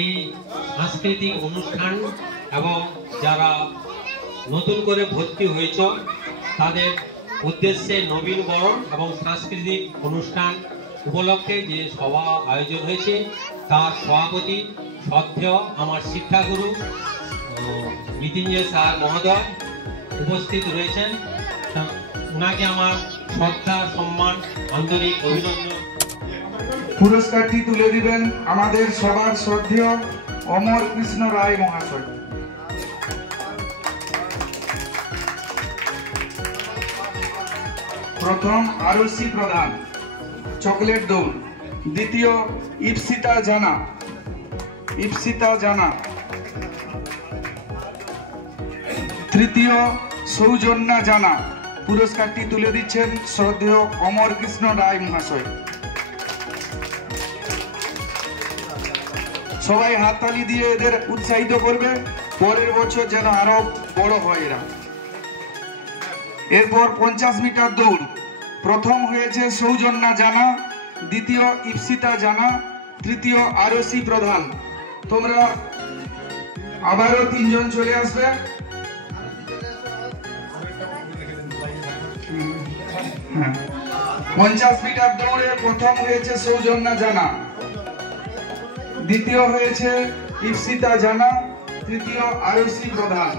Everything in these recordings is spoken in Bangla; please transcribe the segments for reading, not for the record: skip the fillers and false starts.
এই সাংস্কৃতিক অনুষ্ঠান এবং যারা নতুন করে ভর্তি হয়েছ তাদের উদ্দেশ্যে নবীনবরণ এবং সাংস্কৃতিক অনুষ্ঠান উপলক্ষে যে সভা আয়োজন হয়েছে তার সভাপতি শ্রদ্ধেয় আমার শিক্ষাগুরু মৃত্যুঞ্জয় স্যার মহোদয় উপস্থিত রয়েছেন। ওনাকে আমার শ্রদ্ধা সম্মান আন্তরিক অভিনন্দন। পুরস্কারটি তুলে দিবেন আমাদের সবার শ্রদ্ধেয় অমর কৃষ্ণ রায় মহাশয়। প্রথম আরসি প্রধান চকলেট দৌড়, দ্বিতীয় ইপসিতা জানা, তৃতীয় সৌজন্যা জানা। পুরস্কারটি তুলে দিচ্ছেন শ্রদ্ধেয় অমর কৃষ্ণ রায় মহাশয়। সবাই হাততালি দিয়ে এদের উৎসাহিত করবে, পরের বছর যেন আরো বড় হয় এরা। এরপর 50 মিটার দৌড়, প্রথম হয়েছে সৌজন্যা জানা, দ্বিতীয় ইপসিতা জানা, তৃতীয় আরসি প্রধান। তোমরা আবারও 3 জন চলে আসবে। হ্যাঁ, 50 মিটার দৌড়ে প্রথম হয়েছে সৌজন্যা জানা, দ্বিতীয় হয়েছে ইপসিতা জানা, তৃতীয় আরসি প্রধান।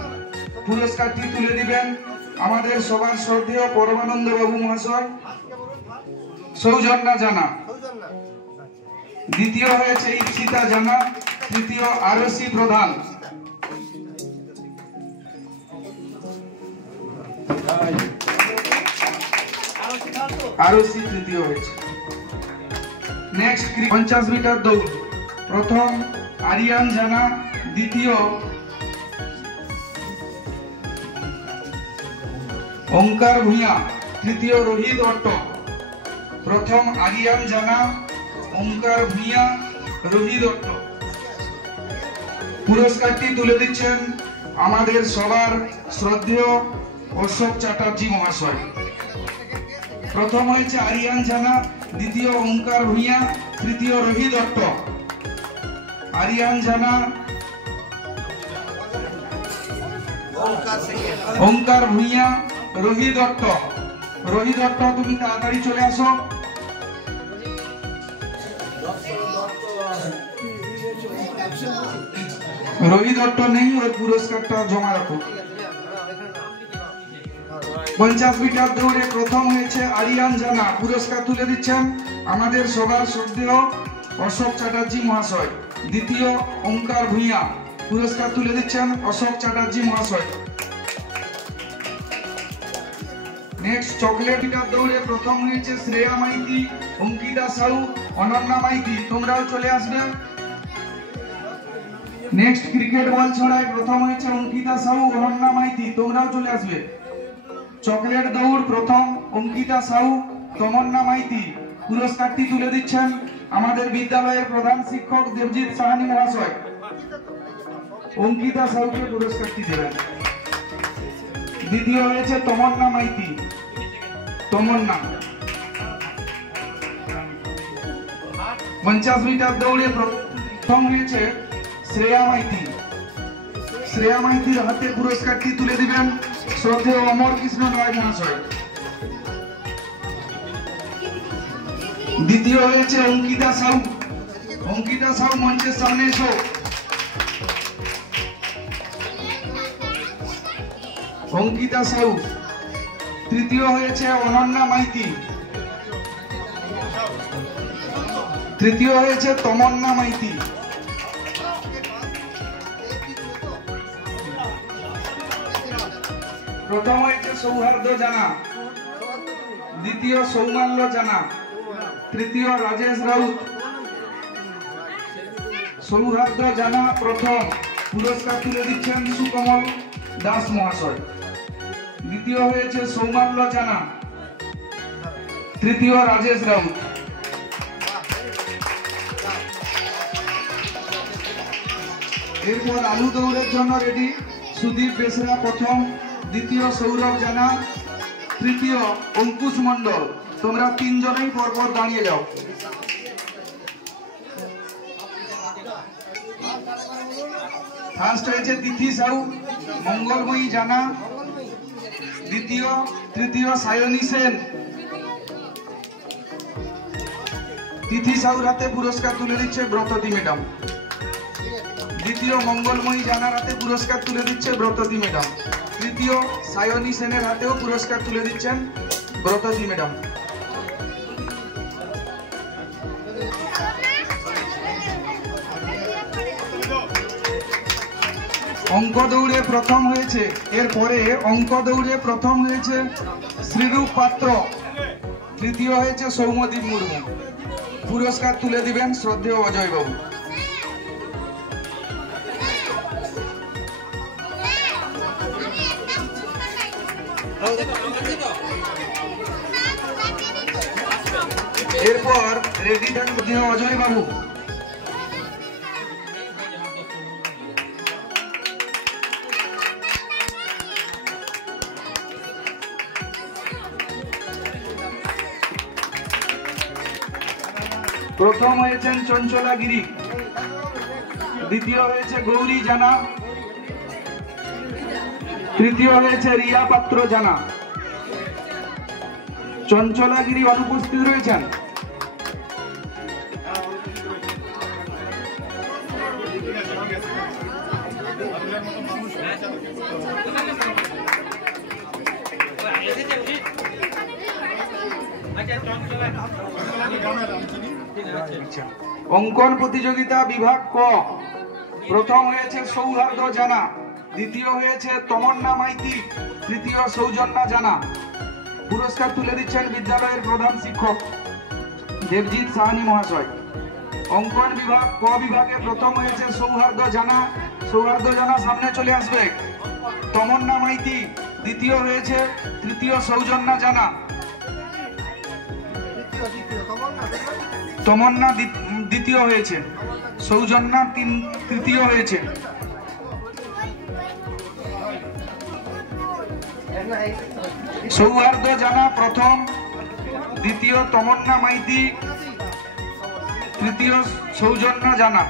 পুরস্কারটি তুলে দিবেন আমাদের সবার শ্রদ্ধেয় পরমানন্দ বাবু মহাশয়। সৌজন্যা জানা, দ্বিতীয় হয়েছে ইপসিতা জানা, তৃতীয় আরসি প্রধান। আরসি তৃতীয় হয়েছে। নেক্সট 50 মিটার দৌড়, প্রথম আরিয়ান জানা, দ্বিতীয় ওঙ্কার ভূঁইয়া, তৃতীয় রোহিত অট্ট। প্রথম আরিয়ান জানা, ওঙ্কার ভূঁইয়া, রোহিত অট্ট। পুরস্কারটি তুলে দিচ্ছেন আমাদের সবার শ্রদ্ধেয় অশোক চ্যাটার্জি মহাশয়। প্রথম হয়েছে আরিয়ান জানা, দ্বিতীয় ওঙ্কার ভূঁইয়া, তৃতীয় রোহিত অট্ট। আরিয়ান জানা, ওঙ্কার ভূঁইয়া, রোহিত অট্ট। রোহিত অট্ট, তুমি তাড়াতাড়ি চলে আসো। রোহিত অট্ট নেই, ওই পুরস্কারটা জমা রাখো। 50 মিটার দৌড়ে প্রথম হয়েছে আরিয়ান জানা। পুরস্কার তুলে দিচ্ছেন আমাদের সবার শ্রদ্ধেয় অশোক চ্যাটার্জি মহাশয়। দ্বিতীয় ওঙ্কার ভূঁইয়া। পুরস্কার তুলে দিচ্ছেন অশোক চ্যাটার্জি মহাশয়। নেক্সট চকলেট মিটার দৌড়ে প্রথম হয়েছে শ্রেয়া মাইতি, অঙ্কিতা সাউ, অনন্যা মাইতি। তোমরাও চলে আসবে। নেক্সট ক্রিকেট বল ছড়ায় প্রথম হয়েছে অঙ্কিতা সাউ, অনন্যা মাইতি। তোমরাও চলে আসবে। চকলেট দৌড় প্রথম অঙ্কিতা সাউ, তমন্না মাইতি। পুরস্কারটি তুলে দিচ্ছেন আমাদের বিদ্যালয়ের প্রধান শিক্ষক দেবজিৎ সাহানি মহাশয়। অঙ্কিতা সাউকে পুরস্কারটি দেবেন। দ্বিতীয় হয়েছে তমন্না মাইতি, তমন্না। 50 মিটার দৌড়ে প্রথম হয়েছে শ্রেয়া মাইতি। শ্রেয়া মাইতির হাতে পুরস্কারটি তুলে দিবেন শ্রদ্ধেয় অমর কৃষ্ণ রায় মহাশয়। দ্বিতীয় হয়েছে অঙ্কিতা সাউ। অঙ্কিতা সাউ মঞ্চের সামনে এসো। অঙ্কিতা সাউ। তৃতীয় হয়েছে অনন্যা মাইতি। তৃতীয় হয়েছে তমন্না মাইতি। প্রথম হয়েছে সৌহার্দ্য জানা, দ্বিতীয় সৌমাল্য জানা, তৃতীয় রাজেশ রাউত। সৌহার্দ্য জানা প্রথম। পুরস্কার তুলে দিচ্ছেন সুকমল দাস মহাশয়। দ্বিতীয় হয়েছে সৌমাল্য জানা, তৃতীয় রাজেশ রাউত। এরপর আলু দৌড়ের জন্য রেডি সুদীপ বেসরা প্রথম, দ্বিতীয় সৌরভ জানা, তৃতীয় অঙ্কুশ মন্ডল। তোমরা 3 জনেই পরপর দাঁড়িয়ে যাও। ফার্স্ট হয়েছে তিথি সাউ, মঙ্গলময়ী জানা। দ্বিতীয়, তৃতীয় সায়নী সেন। তিথি সাউর হাতে পুরস্কার তুলে দিচ্ছে ব্রততী ম্যাডাম। দ্বিতীয় মঙ্গলময়ী জানার হাতে পুরস্কার তুলে দিচ্ছে ব্রততী ম্যাডাম। তৃতীয় সায়নী সেনের হাতেও পুরস্কার তুলে দিচ্ছেন ব্রততী ম্যাডাম। অঙ্ক দৌড়ে প্রথম হয়েছে, এরপরে অঙ্ক দৌড়ে প্রথম হয়েছে শ্রীরূপ পাত্র, তৃতীয় হয়েছে সৌম্যদীপ মুর্মু। পুরস্কার তুলে দিবেন শ্রদ্ধেয় অজয় বাবু। এরপর রেডি থাকবে অজয় বাবু। প্রথম হয়েছেন চঞ্চলা গিরি, দ্বিতীয় হয়েছে গৌরী জানা, তৃতীয় হয়েছে রিয়া পাত্র জানা। চঞ্চলা গিরি অনুপস্থিত রয়েছেন। অঙ্কন প্রতিযোগিতা বিভাগ ক, প্রথম হয়েছে সৌহার্দ্য জানা, দ্বিতীয় হয়েছে তমন্না মাইতি, তৃতীয় সৌজন্যা জানা। পুরস্কার তুলে দিচ্ছেন বিদ্যালয়ের প্রধান শিক্ষক দেবজিৎ সাহানি মহাশয়। অঙ্কন বিভাগ ক বিভাগে প্রথম হয়েছে সৌহার্দ্য জানা। সৌহার্দ্য জানা সামনে চলে আসবে। তমন্না মাইতি দ্বিতীয় হয়েছে, তৃতীয় সৌজন্যা জানা। তমন্না দ্বিতীয় হয়েছে, সৌজন্যা তৃতীয় হয়েছে। সৌহার্দ্য জানা প্রথম, দ্বিতীয় তমন্না মাইতি, তৃতীয় সৌজন্যা জানা।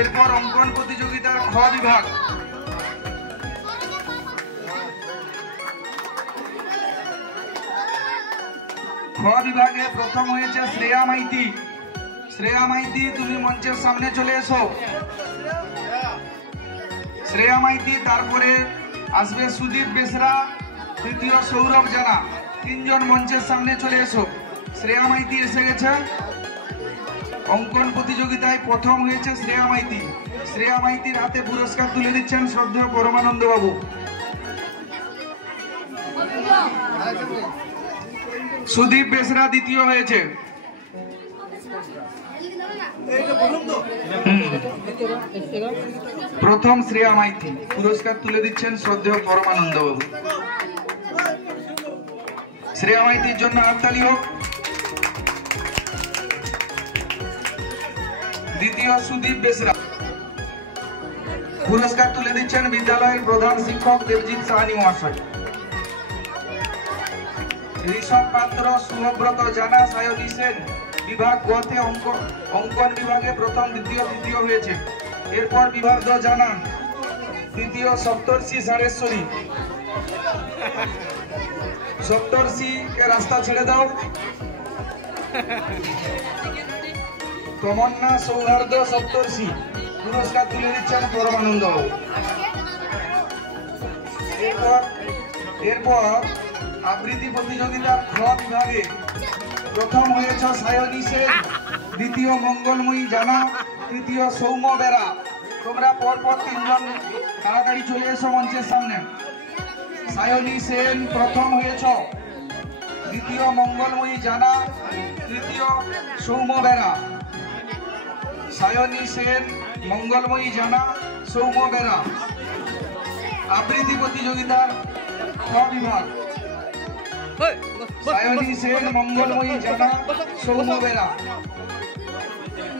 এরপর অঙ্কন প্রতিযোগিতার খ বিভাগ। খ বিভাগে প্রথম হয়েছে শ্রেয়া মাইতি। শ্রেয়া মাইতি তুমি মঞ্চের সামনে চলে এসো। শ্রেয়া মাইতি, তারপরে আসবে সুদীপ বেসরা, তৃতীয় সৌরভ জানা। তিনজন মঞ্চের সামনে চলে এসো। শ্রেয়া মাইতি এসে গেছে। অঙ্কন প্রতিযোগিতায় প্রথম হয়েছে শ্রেয়া মাইতি। শ্রেয়া মাইতির হাতে পুরস্কার তুলে দিচ্ছেন শ্রদ্ধেয় পরমানন্দ বাবু। সুদীপ বেসরা দ্বিতীয় হয়েছে। প্রথম শ্রেয়া মাইতি, পুরস্কার তুলে দিচ্ছেন শ্রদ্ধেয় পরমানন্দ বাবু। শ্রেয়া মাইতির জন্য হাততালি হোক। দ্বিতীয় সুদীপ বেসরা, পুরস্কার তুলে দিচ্ছেন বিদ্যালয়ের প্রধান শিক্ষক দেবজিৎ সাহানি মহাশয়। ঋষভ পাত্র, শুভব্রত জানা, সায়নী সেন বিভাগ গতে অঙ্কন বিভাগে প্রথম, দ্বিতীয়, তৃতীয় হয়েছে। এরপর বিভাগ গ জানা, তৃতীয় সপ্তর্ষি সারেশ্বরী। সপ্তর্ষি কে রাস্তা ছেড়ে দাও। তমন্না, সৌহার্দ্য, সপ্তর্ষি পুরস্কার তুলে দিচ্ছেন পরমানন্দ। এরপর আবৃত্তি প্রতিযোগিতার খ বিভাগে প্রথম হয়েছে সায়নী সেন, দ্বিতীয় মঙ্গলময়ী জানা, তৃতীয় সৌম্য বেরা। তোমরা পরপর তিনজন তাড়াতাড়ি চলে এসো মঞ্চের সামনে। সায়নী সেন প্রথম হয়েছ, দ্বিতীয় মঙ্গলময়ী জানা, তৃতীয় সৌম্য বেরা। সায়নী সেন, মঙ্গলময়ী জানা, সৌম্য বেরা। আবৃত্তি প্রতিযোগিতার খ বিভাগ সায়নী সেন, মঙ্গলময়ী জানা, সৌম্য বেরা।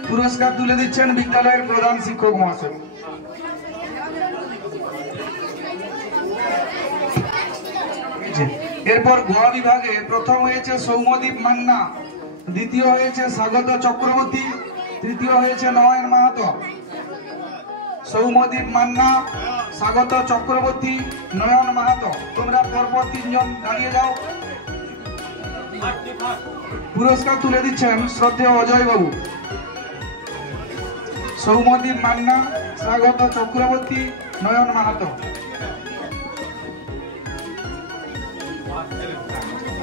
পুরস্কার তুলে দিচ্ছেন বিদ্যালয়ের প্রধান শিক্ষক মহাশয়। এরপর গ বিভাগে প্রথম হয়েছে সৌম্যদীপ মান্না, দ্বিতীয় হয়েছে স্বাগত চক্রবর্তী, তৃতীয় হয়েছে নয়ন মাহাতো। সৌম্যদীপ মান্না, স্বাগত চক্রবর্তী, নয়ন মাহাতো, তোমরা পরপর তিনজন দাঁড়িয়ে যাও। পুরস্কার তুলে দিচ্ছেন শ্রদ্ধেয় অজয় বাবু। সৌম্যদীপ মান্না, স্বাগত চক্রবর্তী, নয়ন মাহাতো।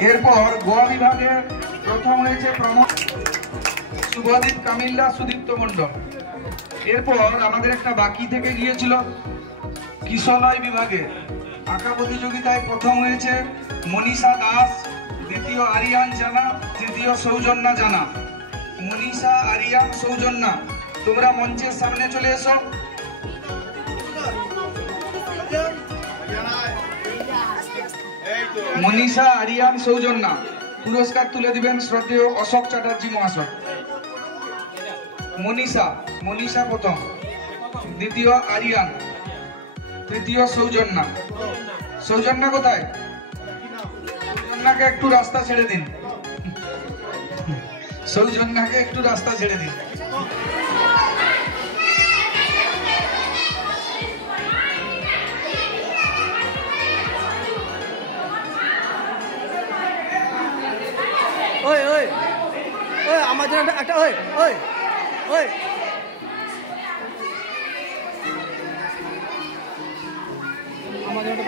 এরপর গ বিভাগে প্রথম হয়েছে প্রমোদ, শুভদীপ কামিল্লা, সুদীপ্ত মন্ডল। এরপর আমাদের একটা বাকি থেকে গিয়েছিল কিশলয় বিভাগে। আঁকা প্রতিযোগিতায় প্রথম হয়েছে মনীষা দাস, দ্বিতীয় আরিয়ান জানা, তৃতীয় সৌজন্যা জানা। মনীষা, আরিয়ান, সৌজন্যা, তোমরা মঞ্চের সামনে চলে এসো। মনীষা, আরিয়ান, সৌজন্যা, পুরস্কার তুলে দিবেন শ্রদ্ধেয় অশোক চ্যাটার্জি মহাশয়। মনীষা প্রথম, দ্বিতীয় আরিয়ান, তৃতীয় সৌজন্যা। সৌজন্যা কোথায়? সৌজন্যাকে একটু রাস্তা ছেড়ে দিন, সৌজন্যাকে একটু রাস্তা ছেড়ে দিন। ওই ওই ওই আমার জন্য একটা ওই ওই ওই আমার জন্য